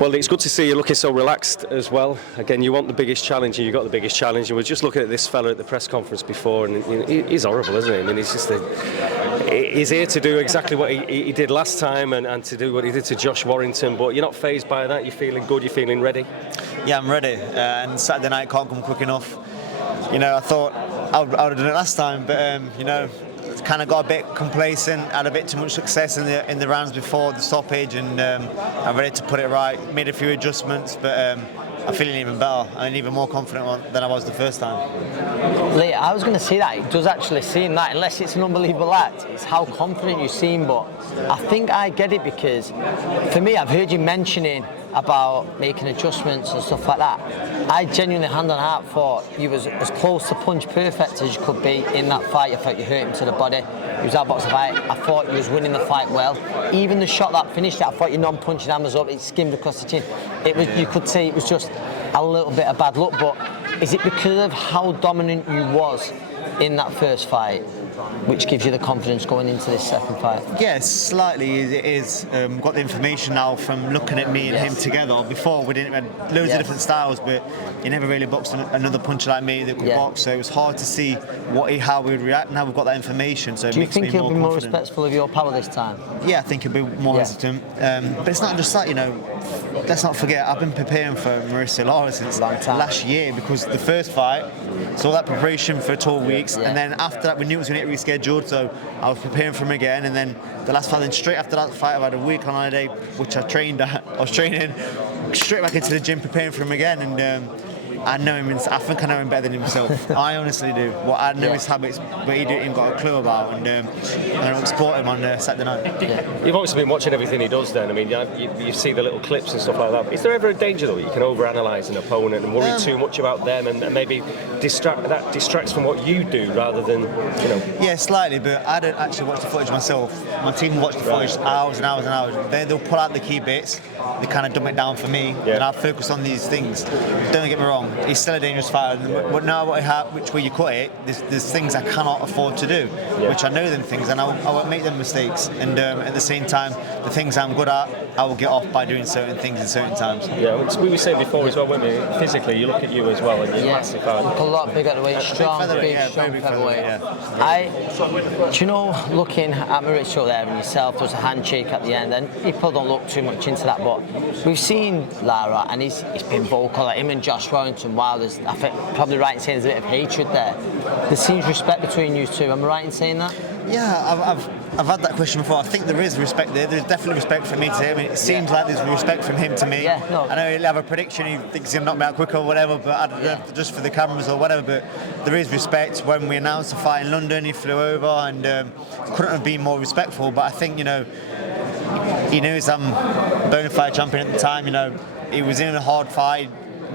Well, it's good to see you looking so relaxed as well. Again, you want the biggest challenge, and you got the biggest challenge. And we're just looking at this fella at the press conference before, and he's horrible, isn't he? I mean, he's here to do exactly what he did last time, and to do what he did to Josh Warrington. But you're not fazed by that. You're feeling good. You're feeling ready. Yeah, I'm ready. And Saturday night can't come quick enough. You know, I thought I would have done it last time, but you know, kind of got a bit complacent, had a bit too much success in the rounds before the stoppage, and I'm ready to put it right. Made a few adjustments, but I'm feeling even better and even more confident than I was the first time. Leigh, I was going to say that it does actually seem that, unless it's an unbelievable act, it's how confident you seem. But I think I get it, because for me, I've heard you mentioning about making adjustments and stuff like that. I genuinely, hand on heart, thought you was as close to punch perfect as you could be in that fight. I thought you hurt him to the body. It was outbox fight. I thought you was winning the fight well. Even the shot that finished it, I thought your non-punching hammers up, it skimmed across the chin. It was, you could say it was just a little bit of bad luck, but is it because of how dominant you was in that first fight which gives you the confidence going into this second fight? Yes, slightly it is. Got the information now from looking at me and him together. Before we had loads of different styles, but he never really boxed another puncher like me that could box, so it was hard to see how we would react. Now we've got that information, so it makes me more confident. Do you think he'll be more respectful of your power this time? Yeah, I think he'll be more hesitant. But it's not just that, you know. Let's not forget, I've been preparing for Mauricio Lara since last year, because the first fight, so all that preparation for 12 weeks, and then after that we knew it was going to get rescheduled, so I was preparing for him again, and then the last fight, then straight after that fight I had a week on holiday, which I was training straight back into the gym preparing for him again, and I know him. I think I know him better than himself. I honestly do. Well, I know his habits, but he didn't even got a clue about. And I export him on Saturday night. You've obviously been watching everything he does. Then, I mean, you see the little clips and stuff like that. But is there ever a danger though you can overanalyze an opponent and worry too much about them, and maybe distracts from what you do rather than, you know? Yeah, slightly. But I don't actually watch the footage myself. My team watch the footage hours and hours and hours. They'll pull out the key bits. They kind of dumb it down for me, and I focus on these things. Don't get me wrong. He's still a dangerous fighter. But now which way you cut it, there's things I cannot afford to do, which I know them things, and I won't make them mistakes. And at the same time, the things I'm good at, I will get off by doing certain things in certain times. Yeah, we were saying before as well, weren't we? Physically, you look at you as well, and you're massive. A lot bigger at the weight, strong featherweight. Do you know, looking at Mauricio there and yourself, there was a handshake at the end, and people don't look too much into that, but we've seen Lara, and he's been vocal, like him and Josh Warrington. While there's, I think, probably right in saying there's a bit of hatred there, there seems respect between you two. Am I right in saying that? Yeah, I've had that question before. I think there is respect there. There's definitely respect from me to him. It seems like there's respect from him to me. Yeah, no. I know he'll have a prediction, he thinks he'll knock me out quicker or whatever, but I don't know, just for the cameras or whatever, but there is respect. When we announced the fight in London, he flew over, and couldn't have been more respectful. But I think, you know, he knows I'm bona fide champion at the time. You know, he was in a hard fight.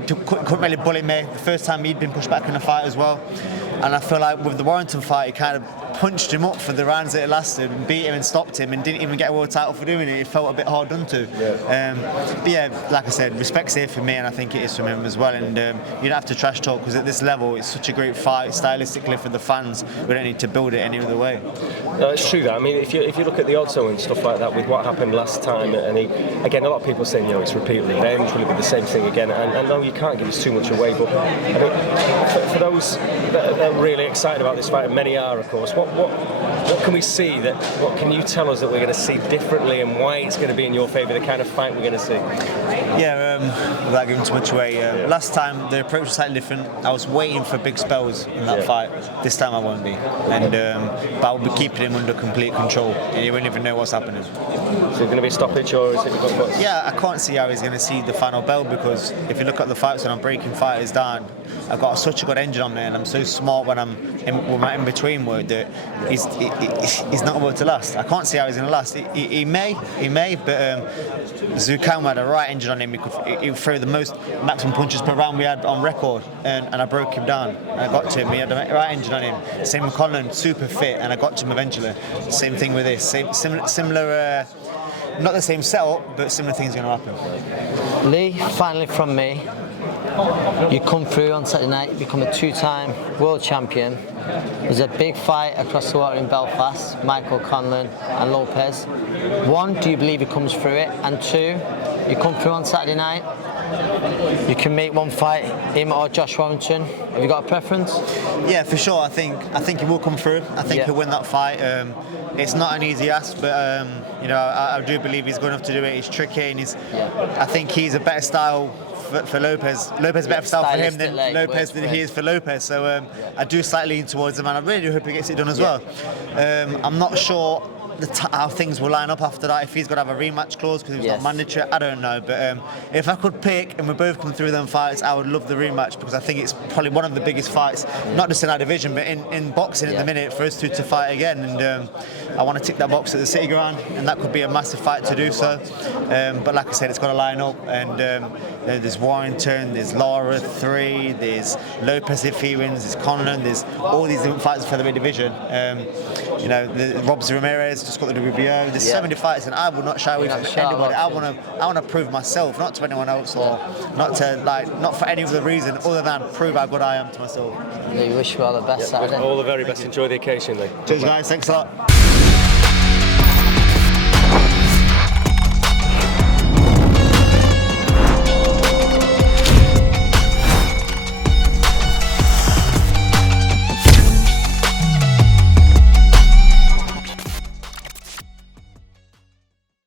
Couldn't really bully me. The first time he'd been pushed back in the fight as well, and I feel like with the Warrington fight, he kind of punched him up for the rounds that it lasted and beat him and stopped him and didn't even get a world title for doing it. It felt a bit hard done to. But yeah, like I said, respect's here for me, and I think it is from him as well. And you don't have to trash talk, because at this level, it's such a great fight stylistically for the fans. We don't need to build it any other way. No, it's true that. I mean, if you look at the odds and stuff like that with what happened last time, and again, a lot of people saying, you know, it's repeatedly revenge, will it be the same thing again? And no, you can't give us too much away. But I mean, for those that are really excited about this fight, and many are, of course, what can we see what can you tell us that we're going to see differently, and why it's going to be in your favour, the kind of fight we're going to see? Yeah, without giving too much away, last time the approach was slightly different. I was waiting for big spells in that fight. This time I won't be, and but I'll be keeping him under complete control, and he won't even know what's happening. Is it going to be a stoppage, or is it? Yeah, I can't see how he's going to see the final bell, because if you look at the fights when I'm breaking fighters down, I've got such a good engine on me, and I'm so smart when I'm in between work that he's not about to last. I can't see how he's going to last. He may, but Zukam had a right engine on him. He threw the most maximum punches per round we had on record, and I broke him down. I got to him. He had a right engine on him. Same with Conlon, super fit, and I got to him eventually. Same thing with this. Similar. Not the same setup, but similar things are going to happen. Leigh, finally from me, you come through on Saturday night, you become a two-time world champion. There's a big fight across the water in Belfast, Michael Conlon and Lopez. One, do you believe he comes through it? And two, You come through on Saturday night. You can make one fight, him or Josh Warrington. Have you got a preference? Yeah, for sure. I think he will come through. I think he'll win that fight. It's not an easy ask, but you know, I do believe he's good enough to do it. He's tricky, and I think he's a better style for Lopez. Lopez better style for him than Lopez than he is for Lopez. So I do slightly lean towards him, and I really do hope he gets it done as well. I'm not sure how things will line up after that, if he's going to have a rematch clause because it's not mandatory, I don't know. But if I could pick and we both come through them fights, I would love the rematch because I think it's probably one of the biggest fights, not just in our division, but in boxing at the minute for us two to fight again. And I want to tick that box at the City Ground, and that could be a massive fight to do so. But like I said, it's got to line up, and there's Warrington, there's Lara 3, there's Lopez if he wins, there's Conlon, there's all these different fighters for the featherweight division. You know, Robs Ramirez just got the WBO. There's so many fights, and I will not shy away from anybody. I want to prove myself, not to anyone else, or not for any other reason other than prove how good I am to myself. We wish you all the best Saturday. All the very best. Enjoy the occasion, Leigh. Cheers, guys. Thanks a lot.